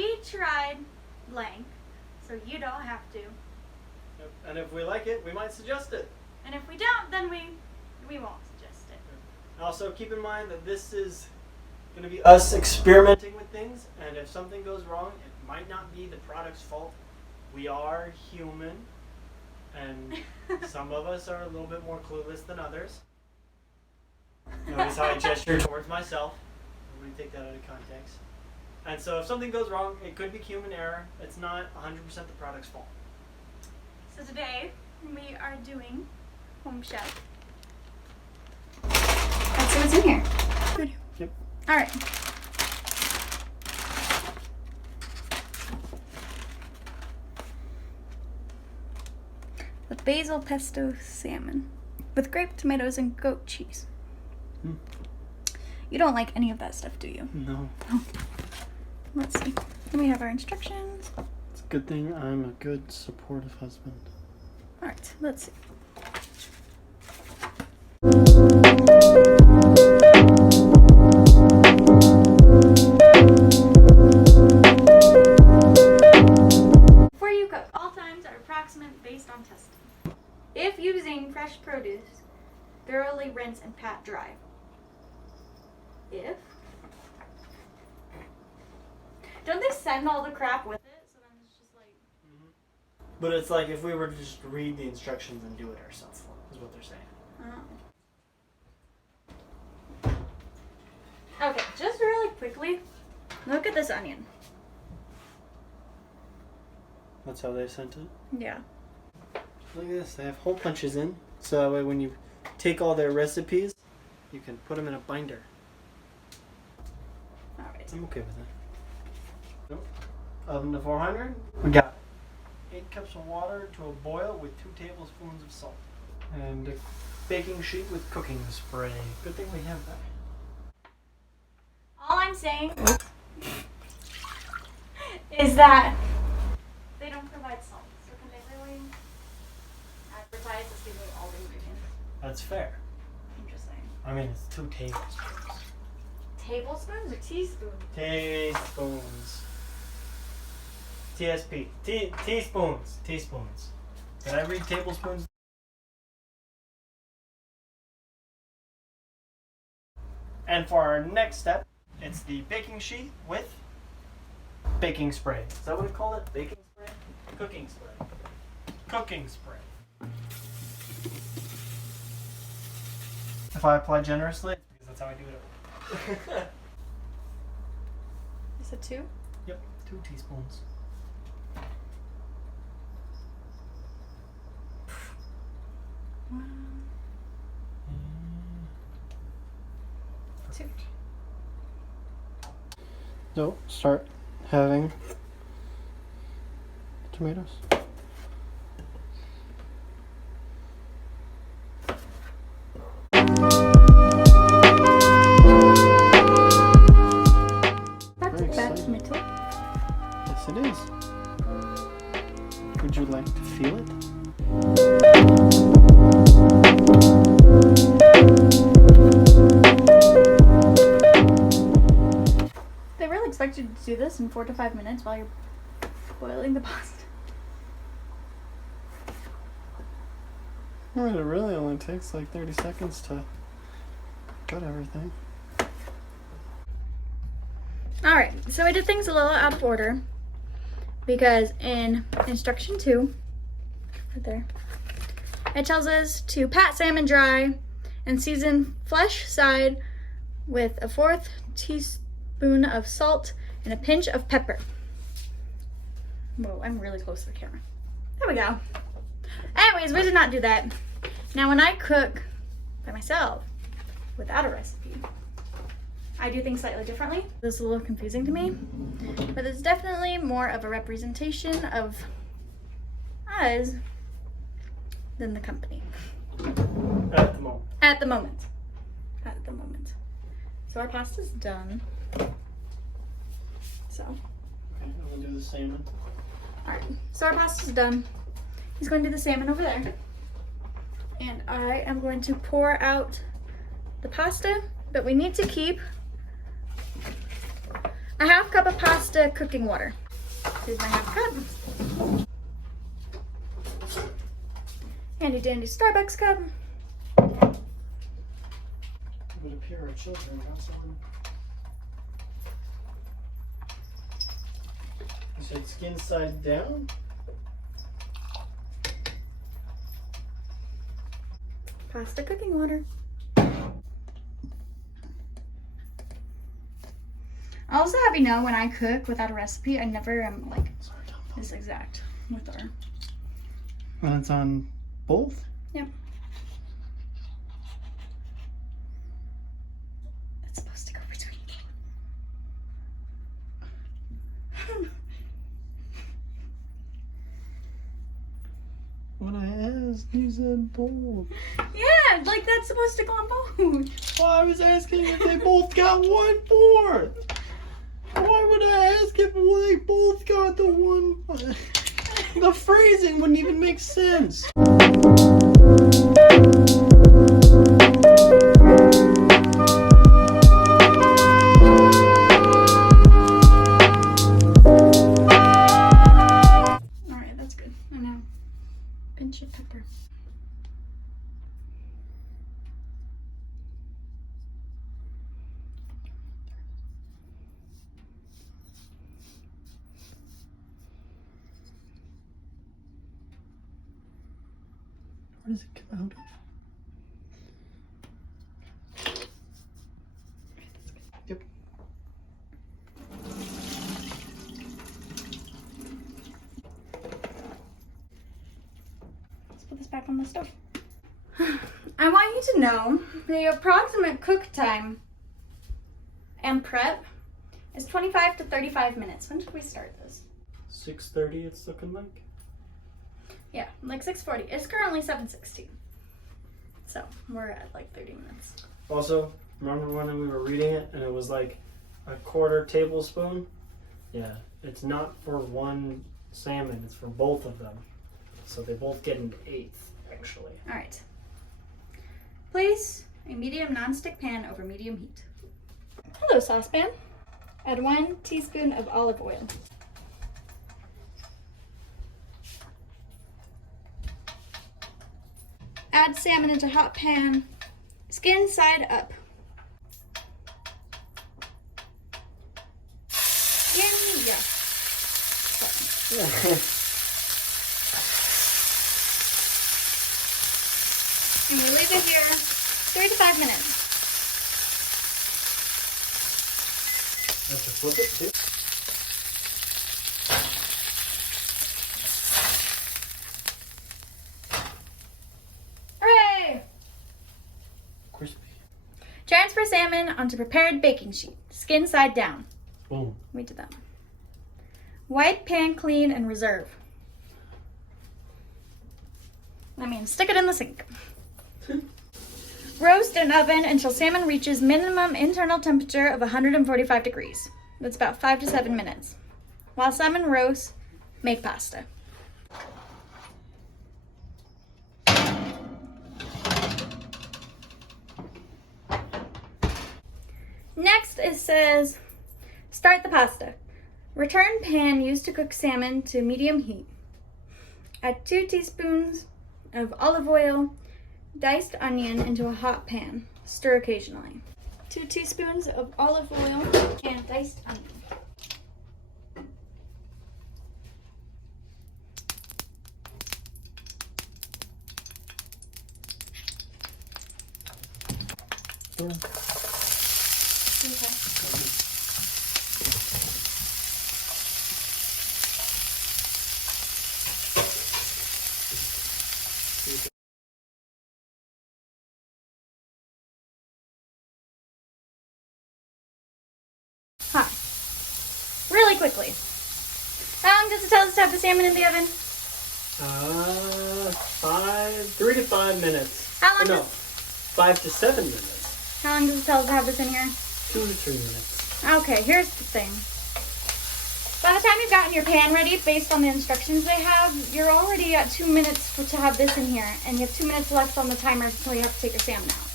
we tried blank, so you don't have to. Yep. And if we like it, we might suggest it. And if we don't, then we won't suggest it. Also, keep in mind that this is going to be us experimenting with things, and if something goes wrong, it might not be the product's fault. We are human, and some of us are a little bit more clueless than others. Notice how I gesture towards myself. I'm going to take that out of context. And so if something goes wrong, it could be human error. It's not 100% the product's fault. So today, we are doing Home Chef. Let's see what's in here. Good. Yep. Alright. The basil pesto salmon with grape tomatoes and goat cheese. You don't like any of that stuff, do you? No. Oh. Let's see. Then we have our instructions. It's a good thing I'm a good, supportive husband. Alright, let's see. Before you cook, all times are approximate based on testing. If using fresh produce, thoroughly rinse and pat dry. If don't they send all the crap with it? So then it's just like. But it's like if we were to just read the instructions and do it ourselves, is what they're saying. Okay, just really quickly, look at this onion. That's how they sent it? Yeah. Look at this, they have hole punches in, so that way when you take all their recipes, you can put them in a binder. Alright. I'm okay with that. Nope. Oven to 400. We got 8 cups of water to a boil with 2 tablespoons of salt. And a baking sheet with cooking spray. Good thing we have that. All I'm saying is that they don't provide salt. So can they really advertise as giving all the ingredients? That's fair. I'm just saying. I mean, it's 2 tablespoons. Tablespoons or teaspoons? Teaspoons. TSP. Teaspoons. Teaspoons. Did I read tablespoons? And for our next step, it's the baking sheet with baking spray. Is that what we call it? Baking spray? Cooking spray. Cooking spray. If I apply generously, it's because that's how I do it. Is it 2? Yep, 2 teaspoons. Perfect. So, start having tomatoes. That's badminton. Yes, it is. Would you like to feel it? They really expect you to do this in 4 to 5 minutes while you're boiling the pasta. Well, it really only takes like 30 seconds to cut everything. Alright, so I did things a little out of order because in instruction 2, right there, it tells us to pat salmon dry and season flesh side with a 1/4 teaspoon of salt and a pinch of pepper. Whoa, I'm really close to the camera. There we go. Anyways, we did not do that. Now when I cook by myself without a recipe, I do things slightly differently. This is a little confusing to me, but it's definitely more of a representation of us than the company. At the moment. At the moment. At the moment. So our pasta's done. So, Okay, I'm gonna do the salmon. alright. So our pasta's done. He's going to do the salmon over there. And I am going to pour out the pasta, but we need to keep a half cup of pasta cooking water. Here's my half cup. Handy dandy Starbucks cup. It would appear our children have some. You said skin side down? Pasta cooking water. I'll also have you know, when I cook without a recipe, I never am like this exact with our. When it's on both? Yep. It's supposed to go between. When I asked, you said both. Yeah, like that's supposed to go on both. Well, I was asking if they both got 1/4. Why would I ask if they both got the 1? The phrasing wouldn't even make sense. Alright, that's good. I know. Pinch of pepper. Where does it come out of? Yep. Let's put this back on the stove. I want you to know the approximate cook time and prep is 25 to 35 minutes. When should we start this? 6:30 it's looking like. Yeah, like 6:40. It's currently 7:16. So we're at like 30 minutes. Also, remember when we were reading it and it was like a 1/4 tablespoon? Yeah, it's not for one salmon, it's for both of them. So they both get an 1/8, actually. All right. Place a medium nonstick pan over medium heat. Hello, saucepan. Add 1 teaspoon of olive oil. Add salmon into hot pan. Skin side up. Yeah. And we leave it here 3 to 5 minutes. Have to flip it too. Hooray! Crispy. Transfer salmon onto prepared baking sheet. Skin side down. Boom. We did that. Wipe pan clean and reserve. I mean, stick it in the sink. Roast in oven until salmon reaches minimum internal temperature of 145 degrees. That's about 5 to 7 minutes. While salmon roasts, make pasta. Next it says, start the pasta. Return pan used to cook salmon to medium heat. Add 2 teaspoons of olive oil, diced onion into a hot pan. Stir occasionally. 2 teaspoons of olive oil and diced onion. Hot. Really quickly. How long does it tell us to have the salmon in the oven? 3 to 5 minutes. How long No, does- 5 to 7 minutes. How long does it tell us to have this in here? 2 to 3 minutes. Okay, here's the thing. By the time you've gotten your pan ready, based on the instructions they have, you're already at 2 minutes to have this in here, and you have 2 minutes left on the timer until you have to take your salmon out.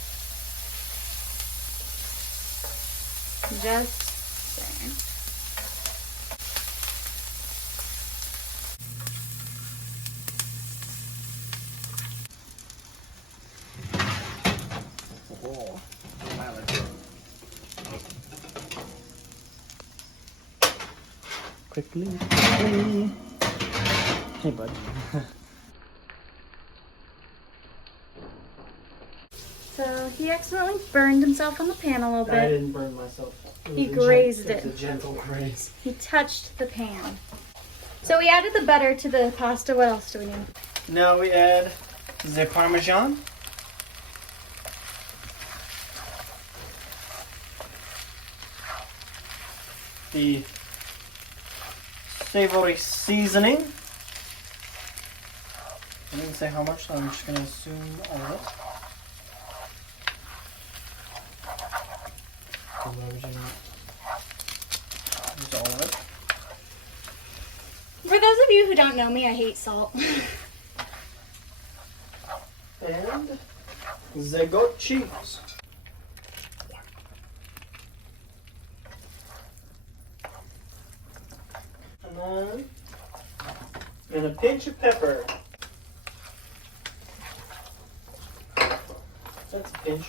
Just saying. quickly, quickly. Hey, bud. So he accidentally burned himself on the pan a little I bit. didn't burn myself. He grazed It's it. a gentle graze. He touched the pan. So we added the butter to the pasta. What else do we need? Now we add the Parmesan. The savory seasoning. I didn't say how much, so I'm just going to assume all of it. Use all of it. For those of you who don't know me, I hate salt. And the goat cheese. And a pinch of pepper. That's a pinch.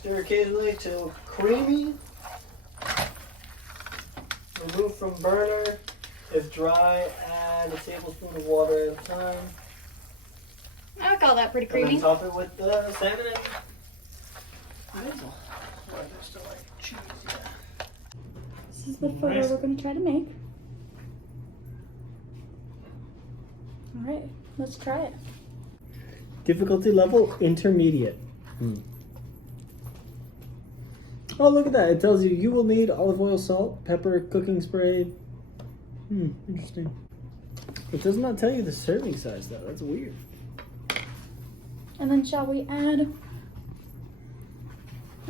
Stir occasionally till creamy. Remove from burner. If dry, add a tablespoon of water at a time. I would call that pretty And creamy. then top it with the salmon and basil. Or just like cheese, yeah. This is the photo we're going to try to make. All right, let's try it. Difficulty level intermediate. Oh, look at that. It tells you you will need olive oil, salt, pepper, cooking spray. Interesting. It does not tell you the serving size, though. That's weird. And then shall we add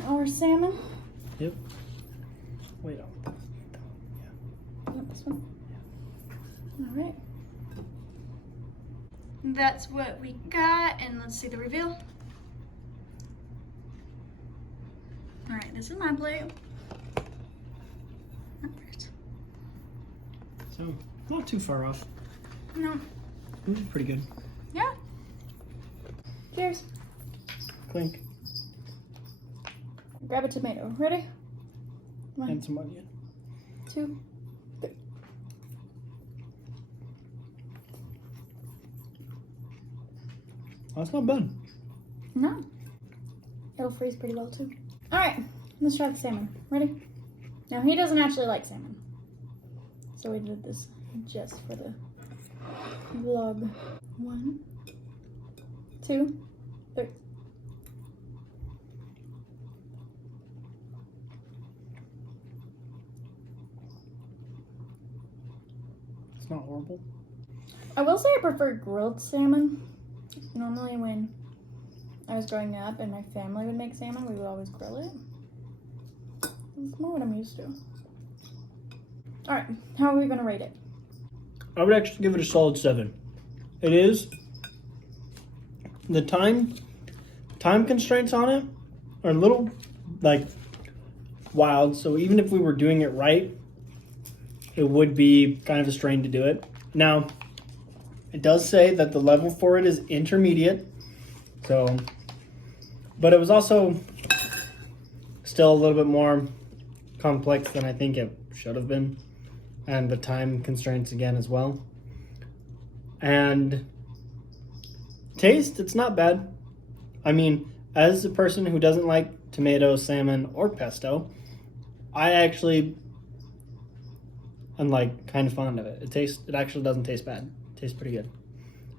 our salmon? Yep. Wait on. Yep, this one. All right. That's what we got, and let's see the reveal. All right, this is my plate. So, not too far off. No. This is pretty good. Yeah. Cheers. Clink. Grab a tomato. Ready? One, And some onion. 2, 3. Oh, that's not bad. No. It'll freeze pretty well too. All right, let's try the salmon. Ready? Now he doesn't actually like salmon, so we did this just for the vlog. 1, 2, 3. It's not horrible. I will say I prefer grilled salmon. Normally when I was growing up and my family would make salmon, we would always grill it. It's more what I'm used to. All right, how are we gonna rate it? I would actually give it a solid 7. It is. The time constraints on it are a little, like, wild. So even if we were doing it right, it would be kind of a strain to do it. Now, it does say that the level for it is intermediate. So, but it was also still a little bit more complex than I think it should have been. And the time constraints again as well. And taste, it's not bad. I mean, as a person who doesn't like tomato, salmon, or pesto, I actually am like kind of fond of it. It actually doesn't taste bad. It tastes pretty good.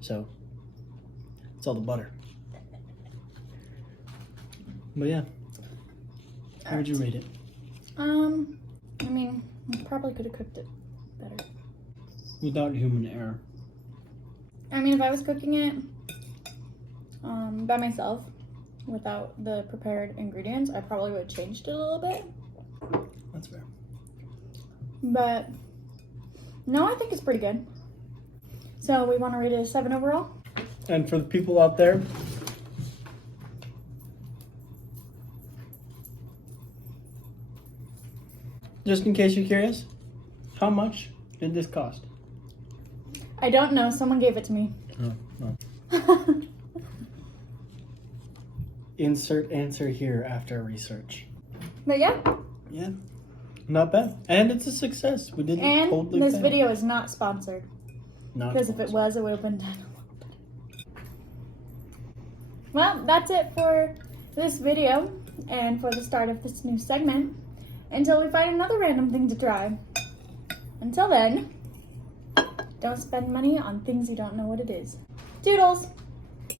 So it's all the butter. But yeah. How would you rate it? I mean, I probably could have cooked it better. Without human error. I mean, if I was cooking it by myself without the prepared ingredients, I probably would have changed it a little bit. That's fair. But no, I think it's pretty good. So we want to rate it a 7 overall. And for the people out there, just in case you're curious, how much did this cost? I don't know. Someone gave it to me. Oh, no. Insert answer here after research. But yeah, Yeah. Not bad. And it's a success. We didn't And totally this fail. video is not sponsored. Not Because if it sponsored. was, it would have been done a lot better. Well, that's it for this video and for the start of this new segment. Until we find another random thing to try. Until then, don't spend money on things you don't know what it is. Toodles!